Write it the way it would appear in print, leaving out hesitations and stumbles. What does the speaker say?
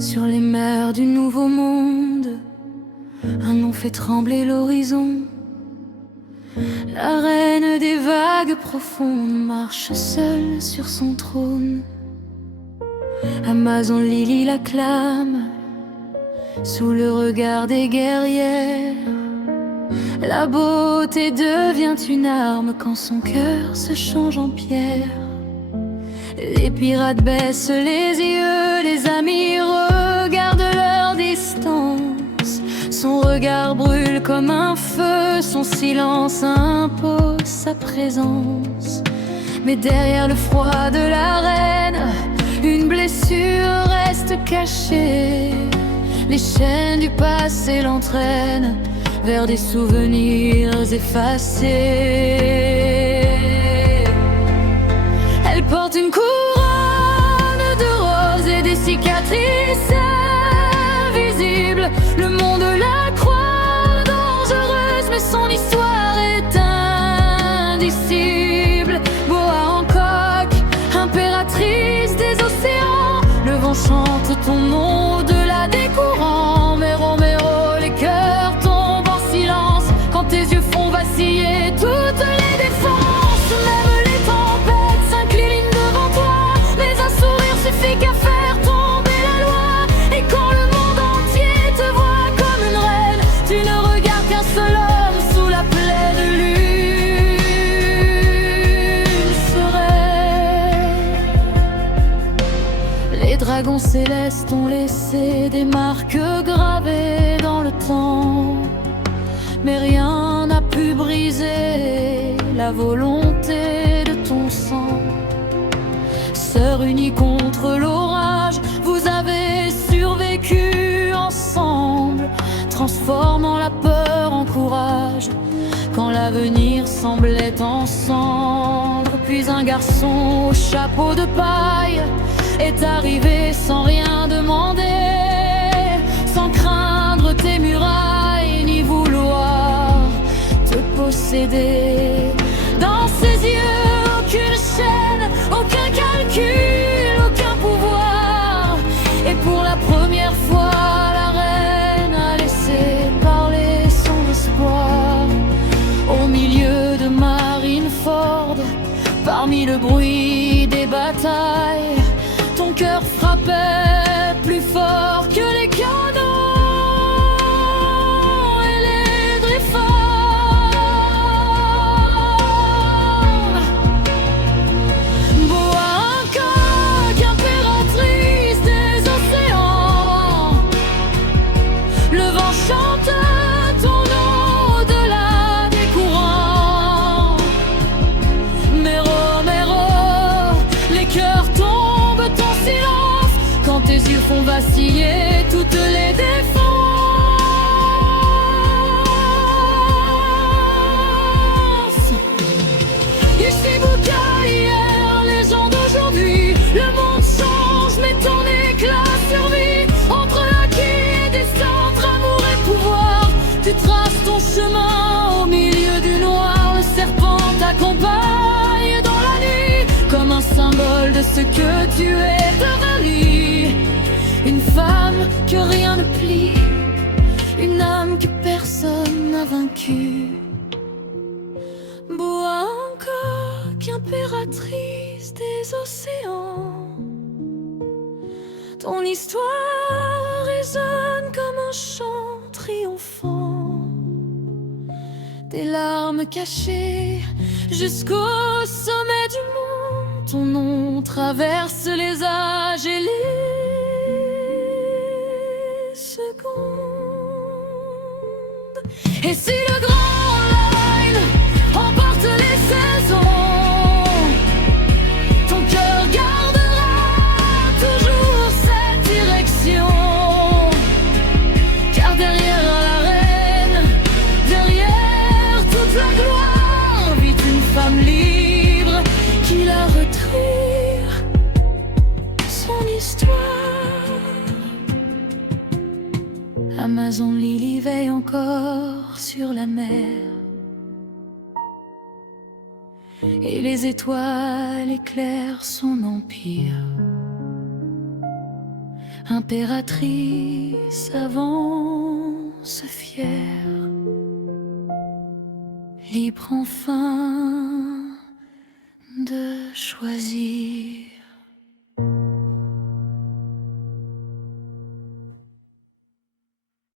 Sur les mers du nouveau monde, un nom fait trembler l'horizon. La reine des vagues profondes marche seule sur son trône. Amazon Lily l'acclame sous le regard des guerrières. La beauté devient une arme quand son cœur se change en pierre. Les pirates baissent les yeux, les amis regardent leur distance. Son regard brûle comme un feu, son silence impose sa présence. Mais derrière le froid de la reine, une blessure reste cachée. Les chaînes du passé l'entraînent vers des souvenirs effacés. Elle porte une couronne de roses et des cicatrices invisibles. Le monde la croit dangereuse, mais son histoire est indicible. Boa Hancock, impératrice des océans, le vent chante ton nom au-delà des courants. Méro, méro, les cœurs tombent en silence quand tes yeux font vaciller toutes les défenses. Même les tempêtes s'inclinent devant toi, mais un sourire suffit qu'à faire tomber la loi. Et quand le monde entier te voit comme une reine, tu ne regardes qu'un seul homme sous la pleine lune sereine. Les dragons célestes ont laissé des marques gravées dans le temps, mais rien n'a pu briser la volonté de ton sang. Sœurs unies contre l'orage, vous avez survécu ensemble, transformant la peur en courage quand l'avenir semblait en cendres. Puis un garçon au chapeau de paille est arrivé sans rien demander, sans craindre tes murailles ni vouloir te posséder. Dans ses yeux, aucune chaîne, aucun calcul, aucun pouvoir. Et pour la première fois, la reine a laissé parler son espoir. Au milieu de Marineford, parmi le bruit des batailles, ton cœur frappait plus fort que les canons et les Griffons. Boa Hancock, impératrice des océans, le vent chante ton nom au-delà des courants. Méro, méro, les cœurs tombent en silence quand tes yeux font vaciller toutes les défenses. Ishibuka hier, légende aujourd'hui. Le monde change, mais ton éclat survit. Entre acquis et destin, entre amour et pouvoir, tu traces ton chemin au milieu du noir. Le serpent t'accompagne dans la nuit comme un symbole de ce que tu es devenu. Une femme que rien ne plie, une âme que personne n'a vaincue. Boa Hancock, impératrice des océans, ton histoire résonne comme un chant triomphant. Des larmes cachées jusqu'au sommet du monde, ton nom traverse les âges et les secondes. Et si le grand line emporte les saisons, ton cœur gardera toujours cette direction. Car derrière la reine, derrière toute la gloire, vit une femme libre qui la retrouve son histoire. Amazon Lily veille encore sur la mer, et les étoiles éclairent son empire. impératrice avance fière, libre enfin de choisir.